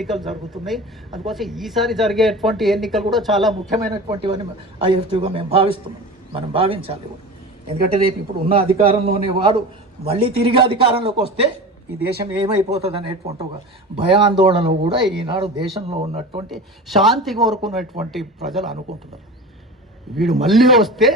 ఎన్నికలు జరుగుతున్నాయి. అందుకోసం ఈసారి జరిగేటువంటి ఎన్నికలు కూడా చాలా ముఖ్యమైనటువంటివని ఐఎఫ్టీగా మేము భావిస్తున్నాం. మనం భావించాలి ఎందుకంటే రేపు ఇప్పుడు ఉన్న అధికారంలోనే వాడు మళ్ళీ తిరిగి అధికారంలోకి వస్తే ఈ దేశం ఏమైపోతుంది అనేటువంటి ఒక భయాందోళనలో కూడా ఈనాడు దేశంలో ఉన్నటువంటి శాంతి కోరుకున్నటువంటి ప్రజలు అనుకుంటున్నారు. వీడు మళ్ళీ వస్తే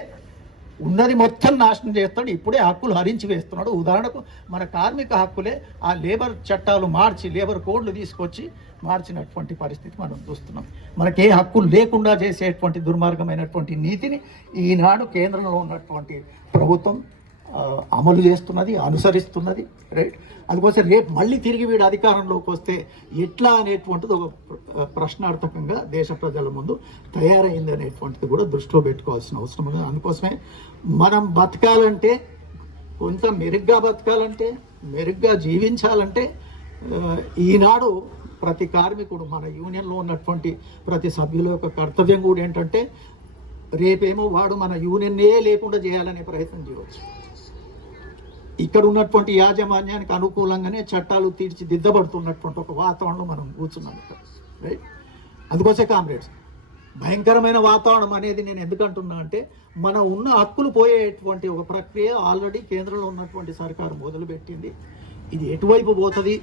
ఉన్నది మొత్తం నాశనం చేస్తాడు ఇప్పుడే హక్కులు హరించి వేస్తున్నాడు. ఉదాహరణకు మన కార్మిక హక్కులే ఆ లేబర్ చట్టాలు మార్చి లేబర్ కోడ్లు తీసుకొచ్చి మార్చినటువంటి పరిస్థితి మనం చూస్తున్నాం. మనకి ఏ హక్కులు లేకుండా చేసేటువంటి దుర్మార్గమైనటువంటి నీతిని ఈనాడు కేంద్రంలో ఉన్నటువంటి ప్రభుత్వం అమలు చేస్తున్నది అనుసరిస్తున్నది రైట్ అందుకోసం రేపు మళ్ళీ తిరిగి వీడు అధికారంలోకి వస్తే ఎట్లా అనేటువంటిది ఒక ప్రశ్నార్థకంగా దేశ ప్రజల ముందు తయారైంది అనేటువంటిది కూడా దృష్టిలో పెట్టుకోవాల్సిన అవసరం ఉంది అందుకోసమే మనం బతకాలంటే కొంత మెరుగ్గా బతకాలంటే మెరుగ్గా జీవించాలంటే ఈనాడు ప్రతి కార్మికుడు మన యూనియన్లో ఉన్నటువంటి ప్రతి సభ్యుల యొక్క కర్తవ్యం కూడా ఏంటంటే రేపేమో వాడు మన యూనియన్నే లేకుండా చేయాలనే ప్రయత్నం చేయవచ్చు. ఇక్కడ ఉన్నటువంటి యాజమాన్యానికి అనుకూలంగానే చట్టాలు తీర్చిదిద్దబడుతున్నటువంటి ఒక వాతావరణం మనం కూర్చున్నాం ఇక్కడ రైట్ అందుకోసే కామ్రేడ్స్ భయంకరమైన వాతావరణం అనేది నేను ఎందుకు అంటున్నా అంటే మన ఉన్న హక్కులు పోయేటువంటి ఒక ప్రక్రియ ఆల్రెడీ కేంద్రంలో ఉన్నటువంటి సర్కారు మొదలుపెట్టింది ఇది ఎటువైపు పోతుంది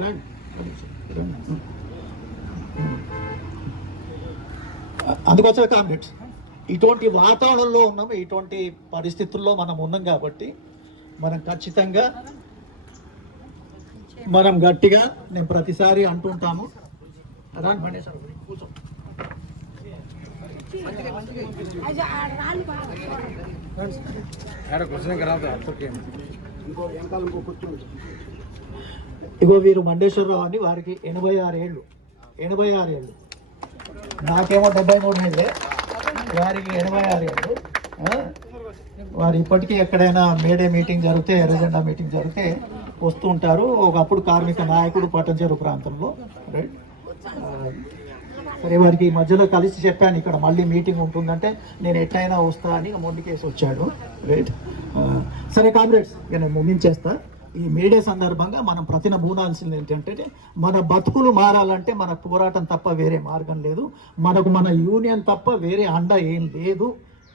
రండి. రండి. అందుకోసం కామ్రేడ్స్ ఇటువంటి వాతావరణంలో ఉన్నాము ఇటువంటి పరిస్థితుల్లో మనం ఉన్నాం కాబట్టి మనం ఖచ్చితంగా మనం గట్టిగా నేను ప్రతిసారి అంటుంటాము. ఇగో వీరు మండేశ్వరరావు అని వారికి ఎనభై ఆరు ఏళ్ళు. ఎనభై ఆరు ఏళ్ళు. నాకేమో డెబ్బై మూడు ఏళ్ళే. వారికి ఎనభై ఆరు ఏళ్ళు వారు ఇప్పటికీ ఎక్కడైనా మేడే మీటింగ్ జరిగితే ఎర్రజెండా మీటింగ్ జరిగితే వస్తూ ఉంటారు. ఒకప్పుడు కార్మిక నాయకుడు పట్టంచెరు ప్రాంతంలో. రైట్? సరే వారికి ఈ మధ్యలో కలిసి చెప్పాను ఇక్కడ మళ్ళీ మీటింగ్ ఉంటుందంటే నేను ఎట్టయినా వస్తా అని మొండికేసి వచ్చాడు. రైట్? సరే కామ్రేడ్స్ నేను ముగించేస్తా. ఈ మేడే సందర్భంగా మనం ప్రతినబూనాల్సింది ఏంటంటే మన బతుకులు మారాలంటే మన పోరాటం తప్ప వేరే మార్గం లేదు. మనకు మన యూనియన్ తప్ప వేరే అండ ఏం లేదు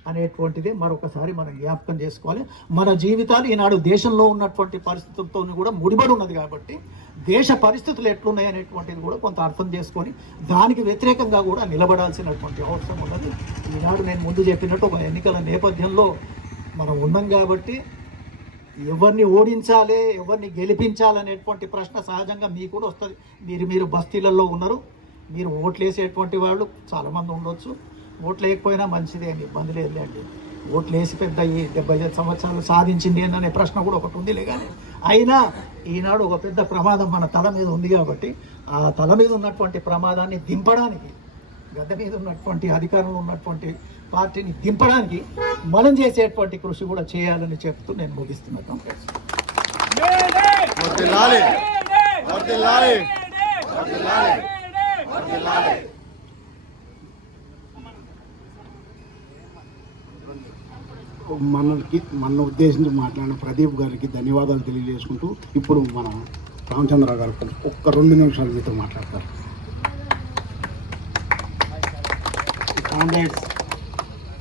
అనేటువంటిది మరొకసారి మనం జ్ఞాపకం చేసుకోవాలి. మన జీవితాలు ఈనాడు దేశంలో ఉన్నటువంటి పరిస్థితులతో కూడా ముడిపడి ఉన్నది కాబట్టి దేశ పరిస్థితులు ఎట్లున్నాయి అనేటువంటిది కూడా కొంత అర్థం చేసుకొని దానికి వ్యతిరేకంగా కూడా నిలబడాల్సినటువంటి అవసరం ఉన్నది. ఈనాడు నేను ముందు చెప్పినట్టు ఒక ఎన్నికల నేపథ్యంలో మనం ఉన్నాం కాబట్టి ఎవరిని ఓడించాలి ఎవరిని గెలిపించాలనేటువంటి ప్రశ్న సహజంగా మీకు కూడా వస్తుంది. మీరు మీరు బస్తీలలో ఉన్నారు మీరు ఓట్లు వేసేటువంటి వాళ్ళు చాలామంది ఉండొచ్చు. ఓట్లు వేయకపోయినా మంచిదే అని ఇబ్బంది లేదులేండి ఓట్లు వేసి పెద్ద ఈ డెబ్బై ఐదు సంవత్సరాలు సాధించింది అనే ప్రశ్న కూడా ఒకటి ఉందిలే కానీ అయినా ఈనాడు ఒక పెద్ద ప్రమాదం మన తల మీద ఉంది కాబట్టి ఆ తల మీద ఉన్నటువంటి ప్రమాదాన్ని దింపడానికి గద్ద మీద ఉన్నటువంటి అధికారంలో ఉన్నటువంటి పార్టీని దింపడానికి మనం చేసేటువంటి కృషి కూడా చేయాలని చెప్తూ నేను వర్ధిల్లాలి మనకి మన ఉద్దేశించి మాట్లాడిన ప్రదీప్ గారికి ధన్యవాదాలు తెలియజేసుకుంటూ ఇప్పుడు మన రామచంద్రరావు గారు ఒక్క రెండు నిమిషాలు మీతో మాట్లాడతారు. కామ్రేడ్స్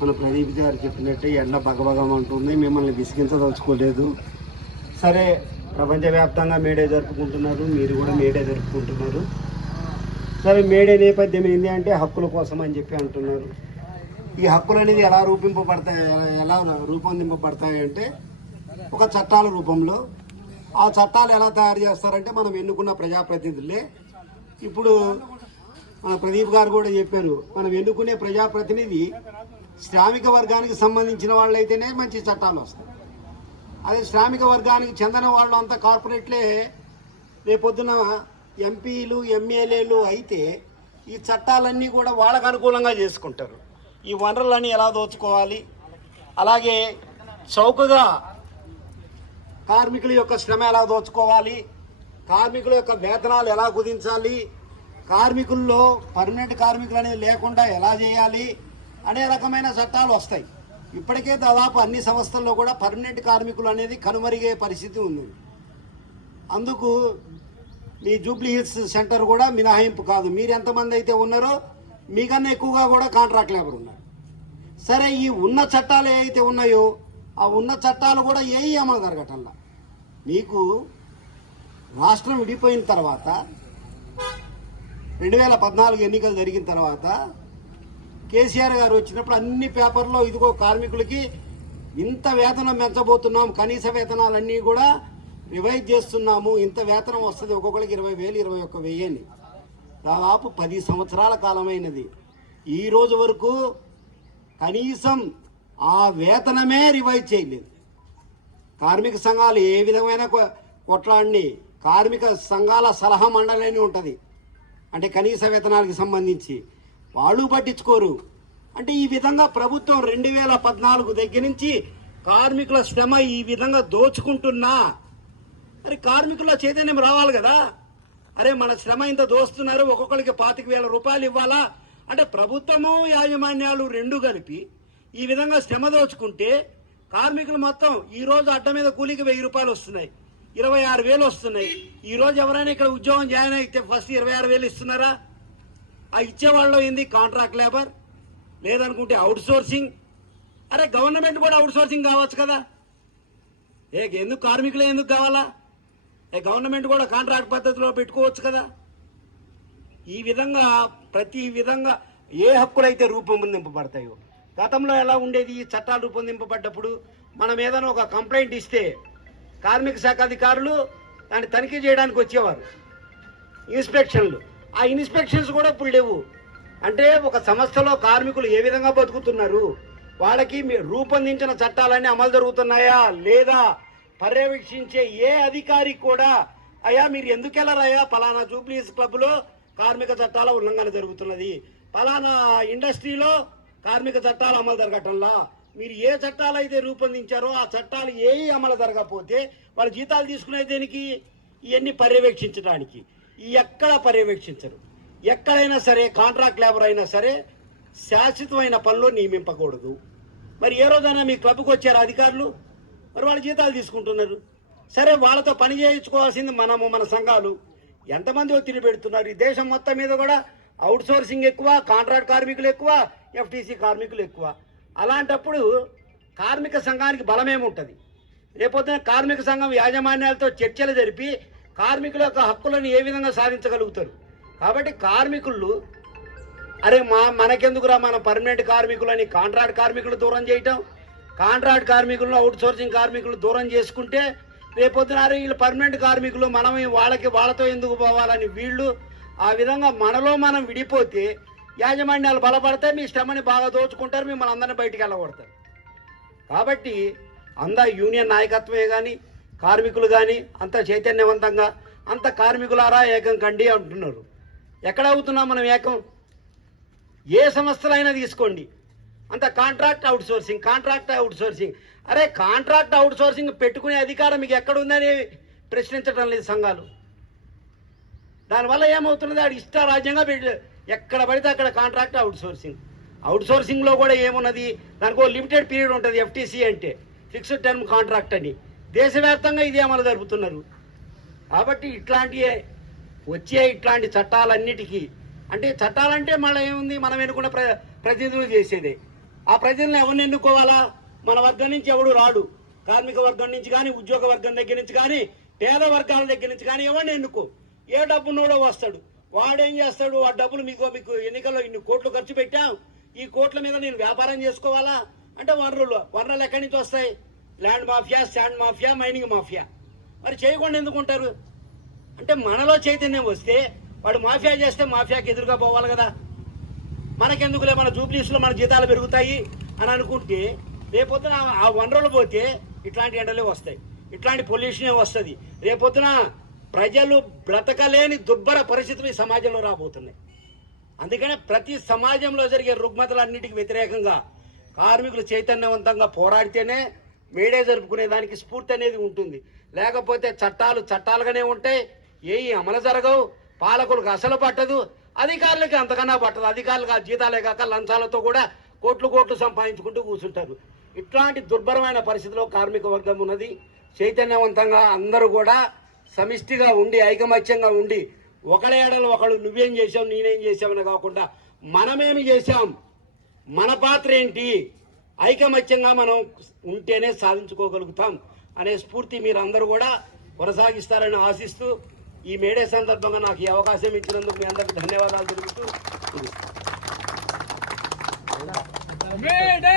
మన ప్రదీప్ గారు చెప్పినట్టు ఎండ బగబగమంటుంది మిమ్మల్ని విసిగించదలుచుకోలేదు. సరే ప్రపంచవ్యాప్తంగా మేడే జరుపుకుంటున్నారు మీరు కూడా మేడే జరుపుకుంటున్నారు. సరే మేడే నేపథ్యం ఏంటి అంటే హక్కుల కోసం అని చెప్పి అంటున్నారు. ఈ హక్కులు అనేది ఎలా రూపింపబడతాయి ఎలా రూపొందింపబడతాయి అంటే ఒక చట్టాల రూపంలో. ఆ చట్టాలు ఎలా తయారు చేస్తారంటే మనం ఎన్నుకున్న ప్రజాప్రతినిధులే. ఇప్పుడు మన ప్రదీప్ గారు కూడా చెప్పారు మనం ఎన్నుకునే ప్రజాప్రతినిధి శ్రామిక వర్గానికి సంబంధించిన వాళ్ళైతేనే మంచి చట్టాలు వస్తాయి. అదే శ్రామిక వర్గానికి చెందిన వాళ్ళు అంతా కార్పొరేట్లే రేపొద్దున ఎంపీలు ఎమ్మెల్యేలు అయితే ఈ చట్టాలన్నీ కూడా వాళ్ళకు అనుకూలంగా చేసుకుంటారు. ఈ వనరులన్నీ ఎలా దోచుకోవాలి? అలాగే చౌకగా కార్మికుల యొక్క శ్రమ ఎలా దోచుకోవాలి? కార్మికుల యొక్క వేతనాలు ఎలా కుదించాలి? కార్మికుల్లో పర్మనెంట్ కార్మికులు అనేది లేకుండా ఎలా చేయాలి అనే రకమైన చట్టాలు వస్తాయి. ఇప్పటికే దాదాపు అన్ని సంస్థల్లో కూడా పర్మనెంట్ కార్మికులు అనేది కనుమరిగే పరిస్థితి ఉంది. అందుకు మీ జూబ్లీ హిల్స్ సెంటర్ కూడా మినహాయింపు కాదు. మీరు ఎంతమంది అయితే ఉన్నారో మీకన్నా ఎక్కువగా కూడా కాంట్రాక్ట్ లేబర్ ఉన్నారు. సరే ఈ ఉన్న చట్టాలు ఏవైతే ఉన్నాయో ఆ ఉన్న చట్టాలు కూడా ఏవి అమలు జరగటంలా. మీకు రాష్ట్రం విడిపోయిన తర్వాత రెండు వేల పద్నాలుగు ఎన్నికలు జరిగిన తర్వాత కేసీఆర్ గారు వచ్చినప్పుడు అన్ని పేపర్లో ఇదిగో కార్మికులకి ఇంత వేతనం పెంచబోతున్నాం కనీస వేతనాలన్నీ కూడా రివైజ్ చేస్తున్నాము ఇంత వేతనం వస్తుంది ఒక్కొక్కరికి ఇరవై వేలు ఇరవై ఒక్క వెయ్యి దాదాపు పది సంవత్సరాల కాలమైనది. ఈ రోజు వరకు కనీసం ఆ వేతనమే రివైజ్ చేయలేదు. కార్మిక సంఘాలు ఏ విధమైన కొ- కొట్లాడిని కార్మిక సంఘాల సలహా మండలి అని ఉంటుంది. అంటే కనీస వేతనాలకు సంబంధించి వాళ్ళు పట్టించుకోరు. అంటే ఈ విధంగా ప్రభుత్వం రెండు వేల పద్నాలుగు దగ్గర నుంచి కార్మికుల శ్రమ ఈ విధంగా దోచుకుంటున్నా. మరి కార్మికుల చైతన్యం రావాలి కదా. అరే మన శ్రమ ఇంత దోస్తున్నారు ఒక్కొక్కరికి పాతిక వేల రూపాయలు ఇవ్వాలా? అంటే ప్రభుత్వము యాజమాన్యాలు రెండు కలిపి ఈ విధంగా శ్రమ దోచుకుంటే కార్మికులు మొత్తం ఈరోజు అడ్డ మీద కూలికి వెయ్యి రూపాయలు వస్తున్నాయి. ఇరవై ఆరు వేలు వస్తున్నాయి. ఈ రోజు ఎవరైనా ఇక్కడ ఉద్యోగం జాయిన్ అయితే ఫస్ట్ ఇరవై ఆరు వేలు ఇస్తున్నారా? ఆ ఇచ్చేవాళ్ళు ఏంది? Contract labour? లేదనుకుంటే అవుట్ సోర్సింగ్ అరే గవర్నమెంట్ కూడా అవుట్ సోర్సింగ్ కావచ్చు కదా. ఏ ఎందుకు కార్మికులే ఎందుకు కావాలా? ఏ గవర్నమెంట్ కూడా కాంట్రాక్ట్ పద్ధతిలో పెట్టుకోవచ్చు కదా. ఈ విధంగా ప్రతి విధంగా ఏ హక్కులైతే రూపొందింపబడతాయో గతంలో ఎలా ఉండేది? ఈ చట్టాలు రూపొందింపబడ్డప్పుడు మనం ఏదైనా ఒక కంప్లైంట్ ఇస్తే కార్మిక శాఖ అధికారులు దాన్ని తనిఖీ చేయడానికి వచ్చేవారు. ఇన్స్పెక్షన్లు. ఆ ఇన్స్పెక్షన్స్ కూడా ఇప్పుడు లేవు. అంటే ఒక సంస్థలో కార్మికులు ఏ విధంగా బతుకుతున్నారు? వాళ్ళకి రూపొందించిన చట్టాలన్నీ అమలు జరుగుతున్నాయా? లేదా పర్యవేక్షించే ఏ అధికారి కూడా అయ్యా మీరు ఎందుకు వెళ్ళరాయా పలానా జూబ్లీస్ క్లబ్లో కార్మిక చట్టాల ఉల్లంఘన జరుగుతున్నది. పలానా ఇండస్ట్రీలో కార్మిక చట్టాలు అమలు జరగటంలా మీరు ఏ చట్టాలు అయితే రూపొందించారో ఆ చట్టాలు ఏ అమలు జరగకపోతే వాళ్ళ జీతాలు తీసుకునే దేనికి? ఇవన్నీ పర్యవేక్షించడానికి. ఈ ఎక్కడ పర్యవేక్షించరు. ఎక్కడైనా సరే కాంట్రాక్ట్ లేబర్ అయినా సరే శాశ్వతమైన పనిలో నియమింపకూడదు. మరి ఏ రోజైనా మీ క్లబ్కి వచ్చారు అధికారులు? మరి వాళ్ళ జీతాలు తీసుకుంటున్నారు. సరే వాళ్ళతో పని చేయించుకోవాల్సింది మనము మన సంఘాలు. ఎంతమంది ఒత్తిడి పెడుతున్నారు? ఈ దేశం మొత్తం మీద కూడా అవుట్ సోర్సింగ్ ఎక్కువ కాంట్రాక్ట్ కార్మికులు ఎక్కువ ఎఫ్టీసీ కార్మికులు ఎక్కువ. అలాంటప్పుడు కార్మిక సంఘానికి బలమేముంటుంది? రేపొద్దున కార్మిక సంఘం యాజమాన్యాలతో చర్చలు జరిపి కార్మికుల యొక్క హక్కులను ఏ విధంగా సాధించగలుగుతారు? కాబట్టి కార్మికులు అరే మా మనకెందుకురా మన పర్మనెంట్ కార్మికులని కాంట్రాక్ట్ కార్మికులు దూరం చేయటం? కాంట్రాక్ట్ కార్మికులను అవుట్ సోర్సింగ్ కార్మికులు దూరం చేసుకుంటే రేపొద్దున అరే వీళ్ళు పర్మనెంట్ కార్మికులు మనం వాళ్ళకి వాళ్ళతో ఎందుకు పోవాలని వీళ్ళు ఆ విధంగా మనలో మనం విడిపోతే యాజమాన్యాలు బలపడితే మీ శ్రమని బాగా దోచుకుంటారు మిమ్మల్ని అందరినీ బయటికి వెళ్ళగొడతారు. కాబట్టి అందా యూనియన్ నాయకత్వమే కానీ కార్మికులు కానీ అంత చైతన్యవంతంగా అంత కార్మికులారా ఏకం కండి అంటున్నారు. ఎక్కడ అవుతున్నాం మనం ఏకం? ఏ సంస్థలైనా తీసుకోండి. అంత కాంట్రాక్ట్ అవుట్సోర్సింగ్ కాంట్రాక్ట్ అవుట్సోర్సింగ్. అరే కాంట్రాక్ట్ అవుట్సోర్సింగ్ పెట్టుకునే అధికారం మీకు ఎక్కడుందని ప్రశ్నించడం లేదు సంఘాలు. దానివల్ల ఏమవుతున్నది? ఆడు ఇష్టారాజ్యంగా పెట్టి ఎక్కడ పడితే అక్కడ కాంట్రాక్ట్ అవుట్ సోర్సింగ్ అవుట్ సోర్సింగ్లో కూడా ఏమున్నది? దానికి ఒక లిమిటెడ్ పీరియడ్ ఉంటుంది ఎఫ్టీసీ అంటే. ఫిక్స్డ్ టర్మ్ కాంట్రాక్ట్ అని. దేశవ్యాప్తంగా ఇదే అమలు జరుపుతున్నారు. కాబట్టి ఇట్లాంటి వచ్చే ఇట్లాంటి చట్టాలన్నిటికీ అంటే చట్టాలంటే మళ్ళీ ఏముంది? మనం ఎన్నుకున్న ప్ర ప్రతినిధులు చేసేదే. ఆ ప్రజలను ఎవరిని ఎన్నుకోవాలా? మన వర్గం నుంచి ఎవడు రాడు? కార్మిక వర్గం నుంచి కానీ ఉద్యోగ వర్గం దగ్గర నుంచి కానీ పేద వర్గాల దగ్గర నుంచి కానీ ఎవరిని ఎన్నుకో? ఏ డబ్బున్నోడో వస్తాడు. వాడేం చేస్తాడు? ఆ డబ్బులు మీకు మీకు ఎన్నికల్లో ఇన్ని కోట్లు ఖర్చు పెట్టాం. ఈ కోట్ల మీద నేను వ్యాపారం చేసుకోవాలా? అంటే వనరులు వనరులు ఎక్కడి నుంచి వస్తాయి? Land mafia sand mafia mining mafia. మరి చేయకుండా ఎందుకుంటారు అంటే మనలో చైతన్యం వస్తే వాడు మాఫియా చేస్తే మాఫియాకి ఎదురుగా పోవాలి కదా. మనకెందుకులే? మన జూబ్లీస్లో మన జీతాలు పెరుగుతాయి అని అనుకుంటే రేపొద్దున ఆ- ఆ వనరులు పోతే ఇట్లాంటి ఎండలే వస్తాయి. ఇట్లాంటి పొల్యూషనే వస్తుంది. రేపొద్దున ప్రజలు బ్రతకలేని దుర్భర పరిస్థితులు ఈ సమాజంలో రాబోతున్నాయి. అందుకనే ప్రతి సమాజంలో జరిగే రుగ్మతలన్నిటికీ వ్యతిరేకంగా కార్మికులు చైతన్యవంతంగా పోరాడితేనే మేడే జరుపుకునే దానికి స్ఫూర్తి అనేది ఉంటుంది. లేకపోతే చట్టాలు చట్టాలుగానే ఉంటాయి. ఏ అమలు జరగవు. పాలకులకు అసలు పట్టదు. అధికారులకి అంతకన్నా పట్టదు. అధికారులకు ఆ జీతాలే కాక లంచాలతో కూడా కోట్లు కోట్లు సంపాదించుకుంటూ కూర్చుంటారు. ఇట్లాంటి దుర్భరమైన పరిస్థితిలో కార్మిక వర్గం ఉన్నది. చైతన్యవంతంగా అందరూ కూడా సమిష్టిగా ఉండి ఐకమత్యంగా ఉండి ఒకడేడలు ఒకడు నువ్వేం చేసావు నేనేం చేసావని కాకుండా మనమేమి చేశాం? మన పాత్ర ఏంటి? ఐకమత్యంగా మనం ఉంటేనే సాధించుకోగలుగుతాం అనే స్ఫూర్తి మీరందరూ కూడా కొనసాగిస్తారని ఆశిస్తూ ఈ మేడే సందర్భంగా నాకు ఈ అవకాశం ఇచ్చినందుకు మీ అందరికి ధన్యవాదాలు తెలుపుతూ మేడే!